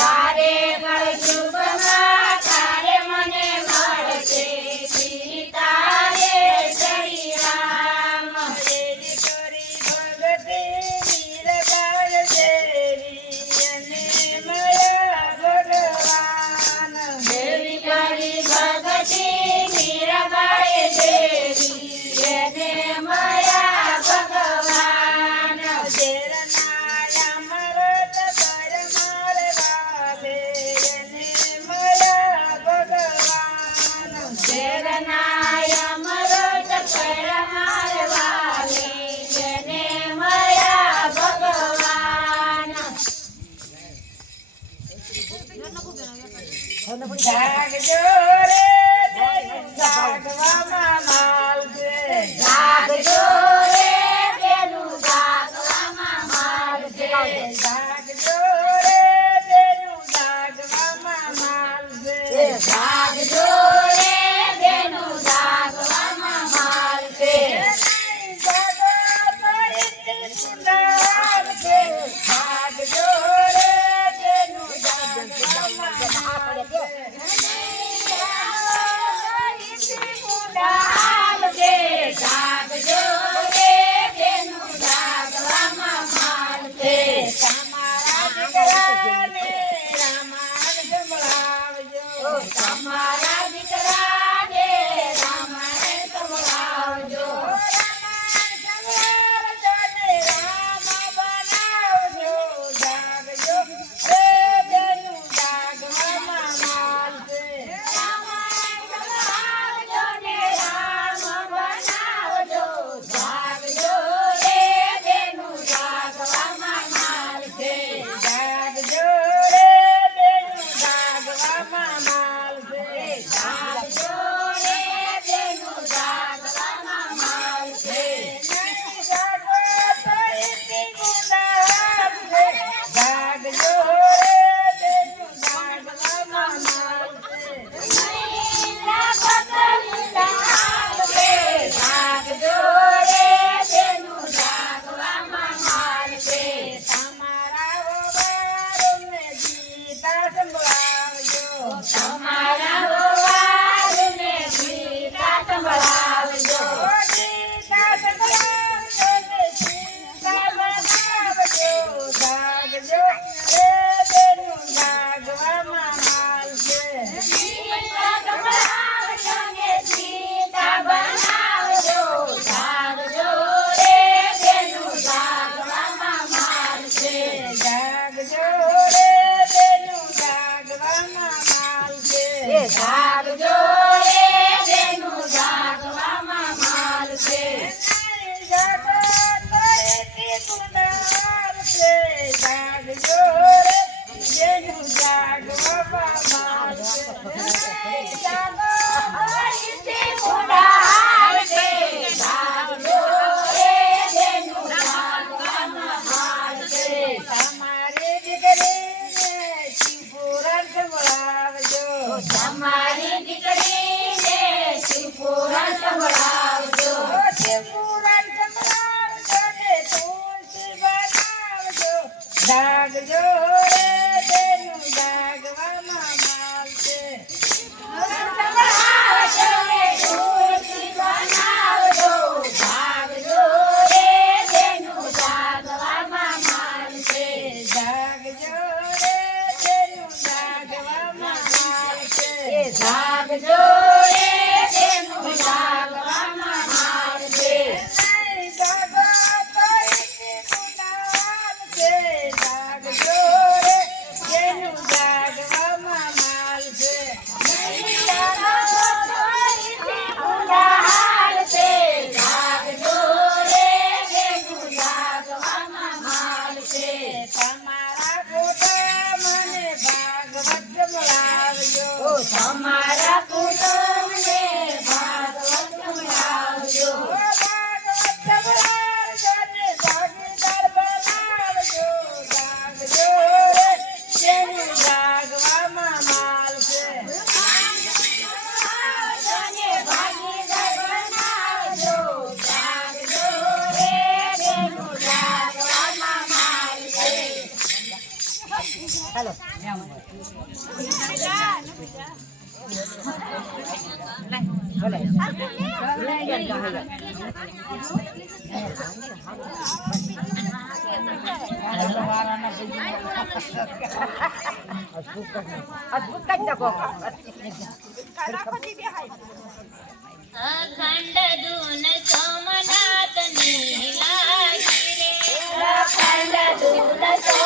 તારે કળયુગમાં તારે મને મળશે તારે શ્રી રામ કરી ભગતિ મીરાબાઈ દેવી અને મળ્યા ભગવાન દેવી કરી ભગતિ મીરાબાઈ દેવી એને મળ્યા ભગવાન શેરના અમૃત પરમાર વાલે અને મળ્યા ભગવાન શેરનાય અમૃત પરમાર વાલી જેને મળ્યા ભગવાન જાગજો રે જાગવામાં માલજે જાગજો રે બેનું જાગવામાં માલજે જાગજો રે બેનું જાગવામાં માલજે જાગજો રે બેનું જાગવામાં માલજે જાગો તો ઇતિ પુનાર છે જાગજો રે બેનું જાગવામાં માલજે માલજે જાગજો રે બેનું જાગવામાં માલજે તમારા દીકરાને રામાયણ સંભળાવજો તમારા દીકરાને રામાયણ સંભળાવજો સંભળાવજો ને રામ બનાવજો જાગજો રે બેનું જાગવામાં માલજે જાગજો રે બેનું જાગવામાં માલજે જાગજો રે બેનું જાગવામાં માલજે જાગજો રે બેનું જાગવામાં માલજે તમારા વવારુને ગીતા સંભળાવજો ગીતા સંભળાવજો ને ગીતા બનાવજો જાગજો રે બેનું જાગવામાં માલજે જાગજો રે બેનું જાગવામાં માલજે જાગજો ઇતિ પુનાર છે જાગજો રે બેનું જાગવામાં માલજે તમારી દીકરીને શિવપુરાણ સંભળાવજો તમારી દીકરીને શિવપુરાણ સંભળાવજો શિવપુરાણ સંભળાવજો ને તુલસી બનાવજો જાગજો રે બેનું જાગવામાં માલજે સંભળાવજો ને તુલસી બનાવજો જાગજો રે બેનું જાગવામાં માલજે જાગજો રે બેનું જાગવામાં માલજે જાગજો રે બેનું જાગવામાં માલજે જાગો તો ઇતિ પુનાર છે જાગજો રે બેનું જાગવામાં માલજે તમારા ખોટા મને ભાગવત સંભળાવજો તમારા કુટુંબને ભાગવત સંભળાવજો ભાગવત સંભળાવજો ને ભાગીદાર બનાવજો જાગજો રે બેનું જાગવામાં માલજે ભાગીદાર બનાવજો જાગજો રે બેનું જાગવામાં માલજે હાલો અખંડ ધૂન સોમનાથની લાગી રે અખંડ ધૂન